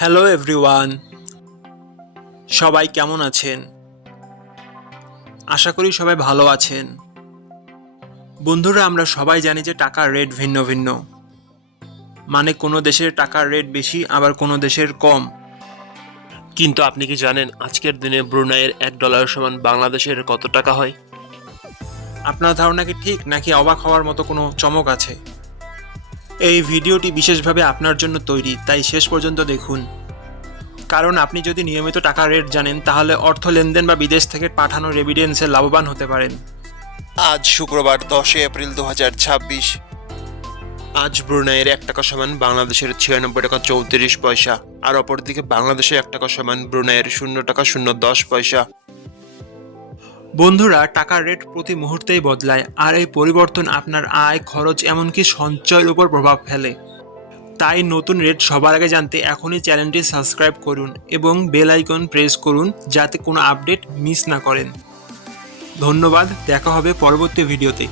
Hello everyone, সবাই কেমন আছেন? আশা করি সবাই ভালো আছেন। বন্ধুরা, আমরা সবাই জানি যে টাকার রেট ভিন্ন ভিন্ন। মানে কোনো দেশের টাকার রেট বেশি, আবার কোনো দেশের কম। কিন্তু আপনি কি জানেন আজকের দিনে ব্রুনাইয়ের $1 সমান বাংলাদেশের কত টাকা হয়? আপনার ধারণা কি ঠিক, নাকি অবাক হওয়ার মতো কোনো চমক আছে? এই ভিডিওটি বিশেষভাবে আপনার জন্য তৈরি, তাই শেষ পর্যন্ত দেখুন। কারণ আপনি যদি নিয়মিত টাকার রেট জানেন, তাহলে অর্থ লেনদেন বা বিদেশ থেকে পাঠানো রেমিটেন্সে লাভবান হতে পারেন। আজ শুক্রবার 10 এপ্রিল 2026। আজ ব্রুনাইয়ের $1 সমান বাংলাদেশের 96 টাকা 34 পয়সা, আর অপরদিকে বাংলাদেশের $1 সমান ব্রুনাইয়ের $0.010। বন্ধুরা, টাকার রেট প্রতি মুহূর্তেই বদলায়, আর এই পরিবর্তন আপনার আয়, খরচ, এমনকি সঞ্চয়ের উপর প্রভাব ফেলে। তাই নতুন রেট সবার আগে জানতে এখনই চ্যানেলটি সাবস্ক্রাইব করুন এবং বেল আইকন প্রেস করুন, যাতে কোনো আপডেট মিস না করেন। ধন্যবাদ, দেখা হবে পরবর্তী ভিডিওতে।